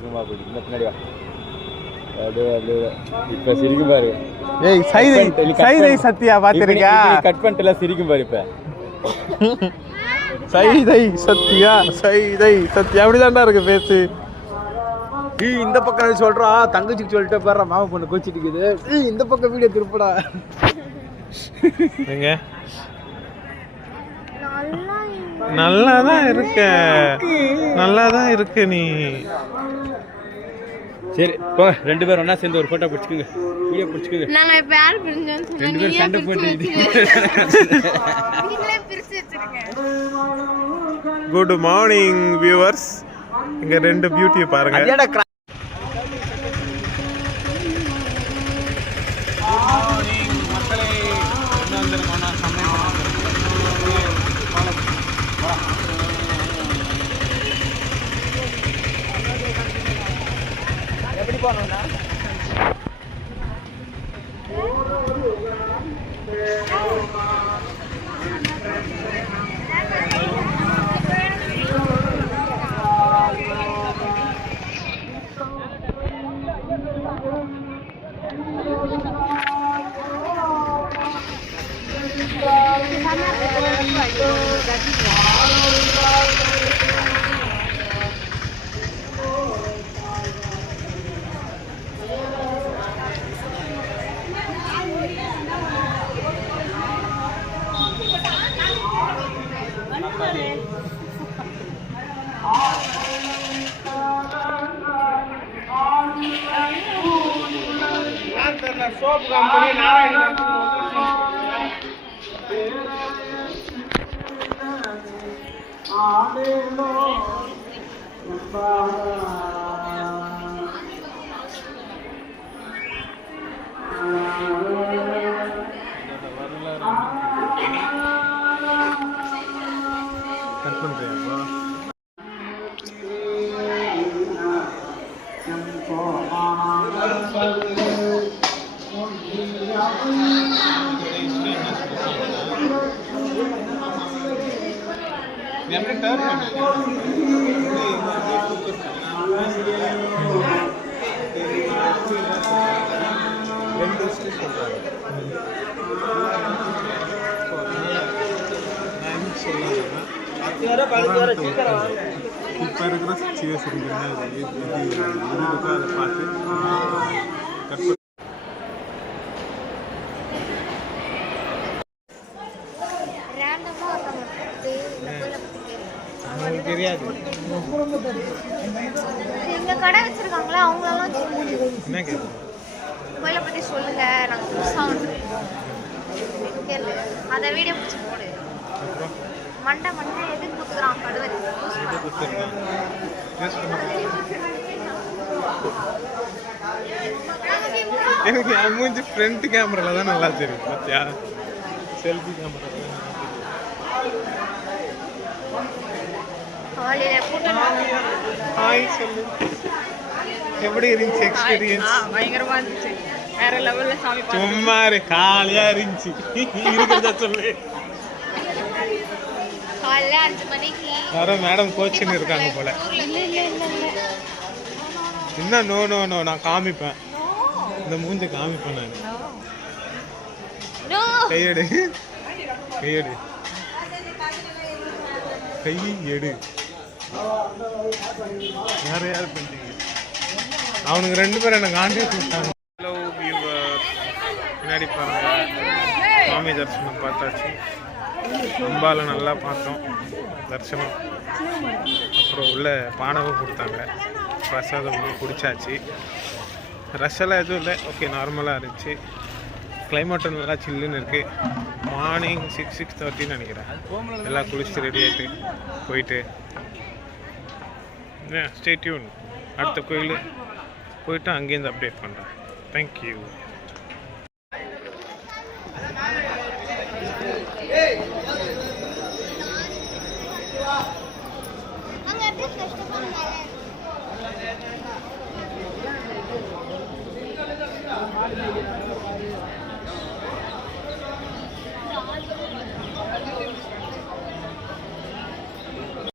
அசிங்கமாக போயிடுது. இந்த பின்னாடி வா. அப்படியே இப்போ சிரிக்கும் பாரு. ஏய் சைதை சத்யா பார்த்துருக்கியா? கட் பண்ணிட்டுலாம் சிரிக்கும் பாரு இப்போ. சைதை சத்யா அப்படிதான்டா இருக்கு பேசு. இந்த பக்கம் சொல்றா, தங்கச்சிக்கு சொல்லிட்டு பாரு மாமா பொண்ணு கோச்சிட்டு இருக்குது. இந்த பக்கம் வீடியோ திருப்படா. எங்க நல்லாதான் இருக்க நீ. சரி போ, ரெண்டு பேரும் ஒண்ணா சேர்ந்து ஒரு போட்டோ பிடிச்சிக்கோங்க, வீடியோ பிடிச்சிக்கோங்க. நாங்க இப்ப யார் பிரிஞ்சோம் சொன்னா ரெண்டு பேரும் சண்டை போட்டு நீங்களே பிரிச்சு வச்சிருங்க. Good morning viewers. இங்க ரெண்டு பியூட்டியை பாருங்க. எப்படி போனோம்னா சோப்பு கம்பெனி கட் பண்றியாப்பா? இப்போ இருக்கிற சிச்சுவேஷன் அதை பார்த்து தெரியாது. எங்க கடை வச்சிருக்காங்களா, அவங்களெல்லாம் என்ன கேட்குறோம்? கோயிலை பத்தி சொல்லுங்க, நாங்க புதுசா வந்து கேளு, அதை வீடியோ பிடிச்சி போடு. மண்டை எதுக்கு குத்துறான் கடுவரி? எனக்கு என் மூஞ்சி ஃப்ரண்ட் கேமரால தான் நல்லா தெரியும். பார்த்தியா, செல்ஃபி கேமரா. ஹாய் சொல்லு, எப்படி இருந்துச்சு எக்ஸ்பீரியன்ஸ்? பயங்கரமா இருந்துச்சு, வேற லெவல்ல சாமி பாத்து. சும்மா காலியா இருந்துச்சு. இருக்கிறதா சொல்லு. காலைல 5 மணிக்கு யாரோ மேடம் கோச்சின்னு இருக்காங்க போல. என்ன நோ நான் காமிப்பேன், இந்த மூஞ்ச காமிப்பேன் நான். கையெடு யார் பண்ணிட்டீங்க? அவனுக்கு 2 பேரும் என்ன கான்டாக்ட் கொடுத்தாங்க. ஹலோ வியூவர், பின்னாடி பாருங்க, சுவாமி தரிசனம் பார்த்தாச்சு. அம்பால நல்லா பார்த்தோம் தரிசனம். அப்புறம் உள்ள பானகம் கொடுத்தாங்க, பிரசாதம் குடிச்சாச்சு. ரஷ்ஷெல்லாம் எதுவும் இல்லை, ஓகே நார்மலாக இருந்துச்சு. கிளைமேட்டும் நல்லா சில்லுன்னு இருக்குது. மார்னிங் 6:30 நினைக்கிறேன். எல்லாம் குளிச்சுட்டு ரெடி ஆகிட்டு போயிட்டு ஸ்டே டியூன். அடுத்த கோயில் போயிட்டு அங்கேருந்து அப்டேட் பண்ணுறேன். தேங்க்யூ.